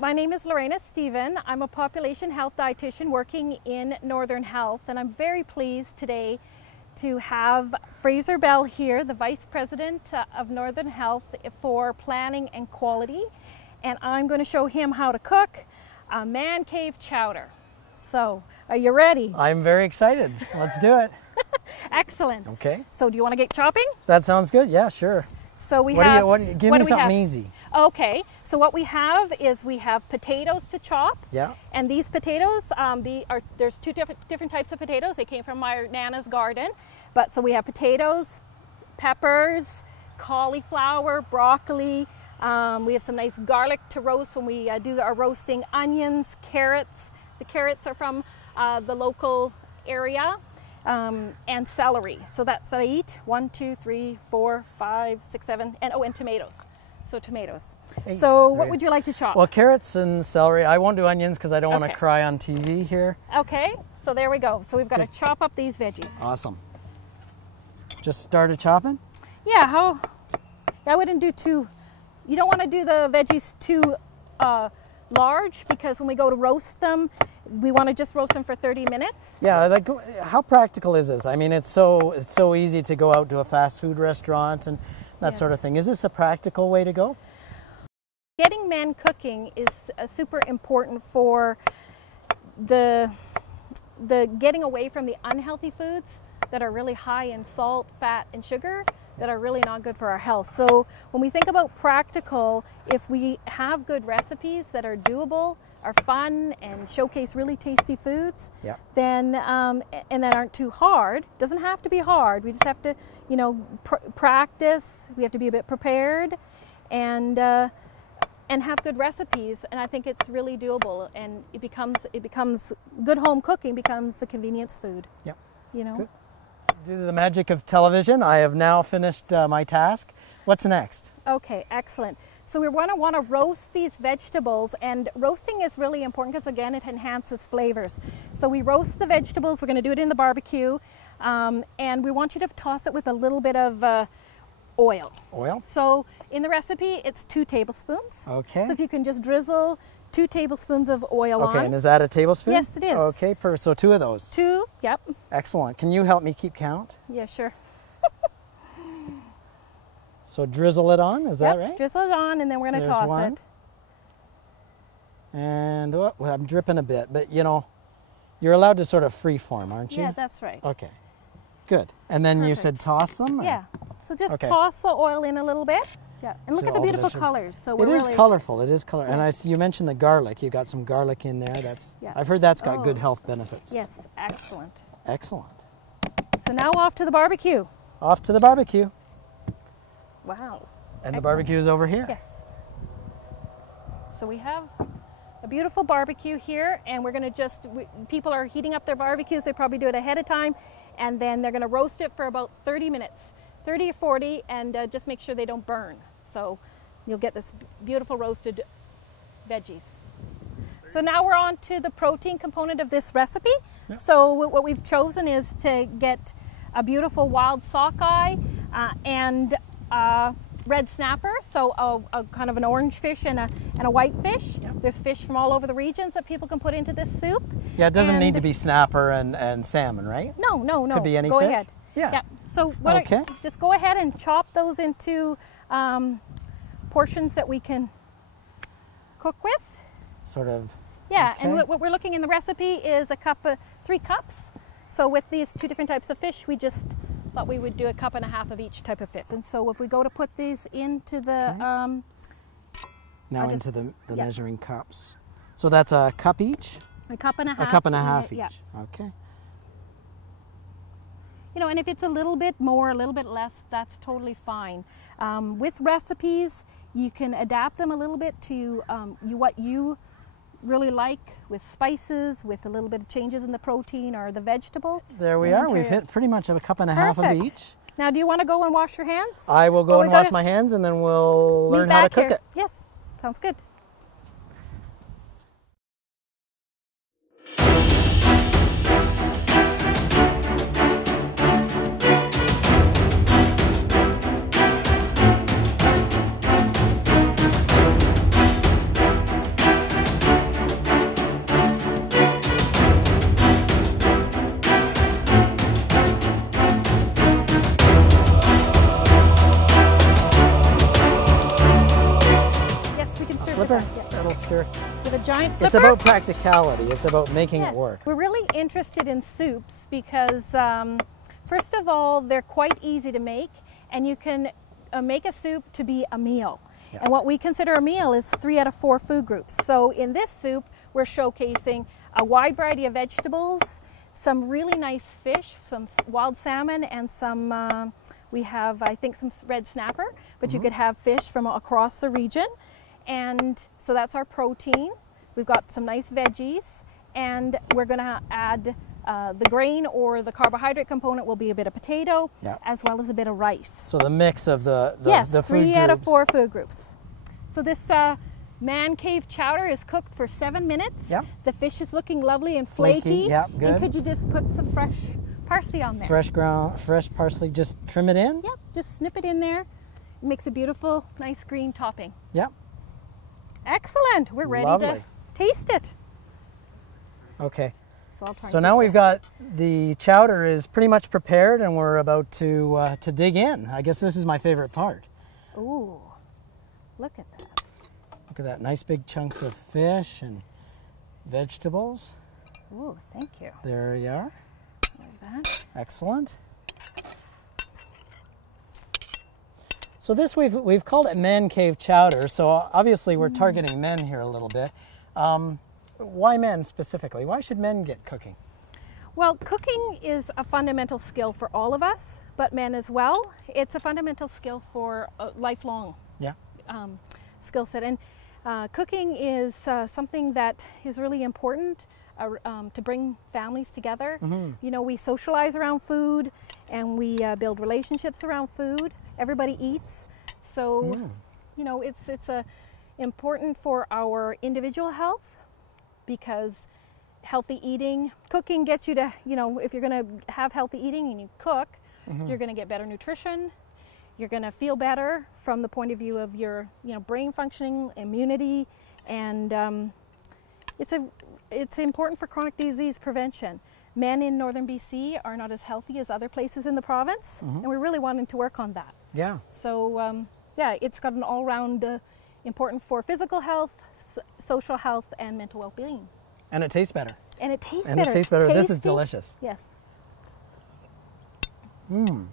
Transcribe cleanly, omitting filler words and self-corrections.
my name is Loraina Stephen. I'm a population health dietitian working in Northern Health, and I'm very pleased today to have Fraser Bell here, the Vice President of Northern Health for Planning and Quality, and I'm going to show him how to cook a man cave chowder. So, are you ready? I'm very excited. Let's do it. Excellent. Okay. So, do you want to get chopping? That sounds good. Yeah, sure. So give me something easy. Okay, so what we have is we have potatoes to chop. Yeah. And these potatoes, there's two different types of potatoes. They came from my Nana's garden. But so we have potatoes, peppers, cauliflower, broccoli. We have some nice garlic to roast when we do our roasting, onions, carrots. The carrots are from the local area. And celery. So that's 8, 1, 2, 3, 4, 5, 6, 7, and tomatoes. So tomatoes. 8. So what would you like to chop? Well, carrots and celery. I won't do onions because I don't want to cry on TV here. Okay, so there we go. So we've got to chop up these veggies. Awesome. Just started chopping? Yeah, I wouldn't do too, you don't want to do the veggies too large, because when we go to roast them, we want to just roast them for 30 minutes. Yeah, like how practical is this? I mean, it's so easy to go out to a fast food restaurant and that sort of thing. Is this a practical way to go? Getting men cooking is super important for the getting away from the unhealthy foods that are really high in salt, fat, and sugar that are really not good for our health. So when we think about practical, if we have good recipes that are doable, are fun, and showcase really tasty foods, then and that aren't too hard. Doesn't have to be hard. We just have to, practice. We have to be a bit prepared, and have good recipes. And I think it's really doable. And it becomes good home cooking becomes a convenience food. Yeah. Good. Due to the magic of television, I have now finished my task. What's next? Okay, excellent. So we want to roast these vegetables, and roasting is really important because, again, it enhances flavors. So we roast the vegetables. We're going to do it in the barbecue, and we want you to toss it with a little bit of oil. Oil? So in the recipe, it's 2 tablespoons. Okay. So if you can just drizzle 2 tablespoons of oil on. Okay, and is that a tablespoon? Yes, it is. Okay, perfect. So 2 of those. 2, yep. Excellent. Can you help me keep count? Yeah, sure. So drizzle it on, is that right? Drizzle it on, and then we're going to toss it. And well, I'm dripping a bit, but you're allowed to sort of free form, aren't you? Yeah, that's right. Okay, good. And then you said toss them? Yeah, so just toss the oil in a little bit. Yeah, and look at the beautiful colors. So it is colorful. It is color. Yes. And you mentioned the garlic. You got some garlic in there. I've heard that's got good health benefits. Yes, excellent. Excellent. So now off to the barbecue. Off to the barbecue. Wow. And the barbecue is over here. Yes. So we have a beautiful barbecue here, and we're going to people are heating up their barbecues. They probably do it ahead of time, and then they're going to roast it for about 30 minutes, 30 or 40, and just make sure they don't burn. So you'll get this beautiful roasted veggies. So now we're on to the protein component of this recipe. Yep. So what we've chosen is to get a beautiful wild sockeye and red snapper, so a kind of an orange fish and a white fish. Yep. There's fish from all over the regions that people can put into this soup. Yeah, it doesn't need to be snapper and salmon, right? No. Could be any Go fish? ahead. Yeah. So just go ahead and chop those into portions that we can cook with. Sort of. Yeah, and what we're looking in the recipe is 3 cups. So with these 2 different types of fish, we just thought we would do 1.5 cups of each type of fish. And so if we go to put these into the into the measuring cups. So that's a cup each? 1.5 cups. 1.5 cups each. Yeah. Okay. And if it's a little bit more, a little bit less, that's totally fine. With recipes, you can adapt them a little bit to what you really like, with spices, with a little bit of changes in the protein or the vegetables. There we are. We've hit pretty much 1.5 cups of each. Now, do you want to go and wash your hands? I will go and wash my hands, and then we'll learn how to cook it. Yes, sounds good. flipper. that, yeah. That'll stir. With a giant flipper. It's about practicality. It's about making it work. We're really interested in soups because, first of all, they're quite easy to make, and you can make a soup to be a meal. Yeah. And what we consider a meal is 3 out of 4 food groups. So in this soup, we're showcasing a wide variety of vegetables, some really nice fish, some wild salmon, and some, we have, I think, some red snapper, but you could have fish from across the region. And so that's our protein. We've got some nice veggies, and we're going to add the grain or the carbohydrate component will be a bit of potato, as well as a bit of rice. So the mix of the yes, the 3 food out groups. of 4 food groups. So this man cave chowder is cooked for 7 minutes. Yep. The fish is looking lovely and flaky. Yeah, good. And could you just put some fresh parsley on there? Fresh parsley. Just trim it in. Yep. Just snip it in there. It makes a beautiful, nice green topping. Yep. Excellent. We're ready Lovely. to taste it. Okay. So now we've got the chowder is pretty much prepared, and we're about to dig in. I guess this is my favorite part. Ooh, look at that. Look at that, nice big chunks of fish and vegetables. Ooh, thank you. There you are. Like that. Excellent. So this we've called it man cave chowder. So obviously we're targeting men here a little bit. Why men specifically? Why should men get cooking? Well, cooking is a fundamental skill for all of us, but men as well. It's a fundamental skill for a lifelong skill set. And cooking is something that is really important to bring families together. You know, we socialize around food, and we build relationships around food. Everybody eats. So, you know, it's important for our individual health, because healthy eating, cooking gets you to, you know, if you're going to have healthy eating and you cook, you're going to get better nutrition. You're going to feel better from the point of view of your, you know, brain functioning, immunity, and it's important for chronic disease prevention. Men in northern BC are not as healthy as other places in the province, and we're really wanting to work on that. Yeah. So, yeah, it's got an all-round important for physical health, social health, and mental well-being. And it tastes better. And it tastes and better. It tastes better. This is delicious. Yes. Mmm.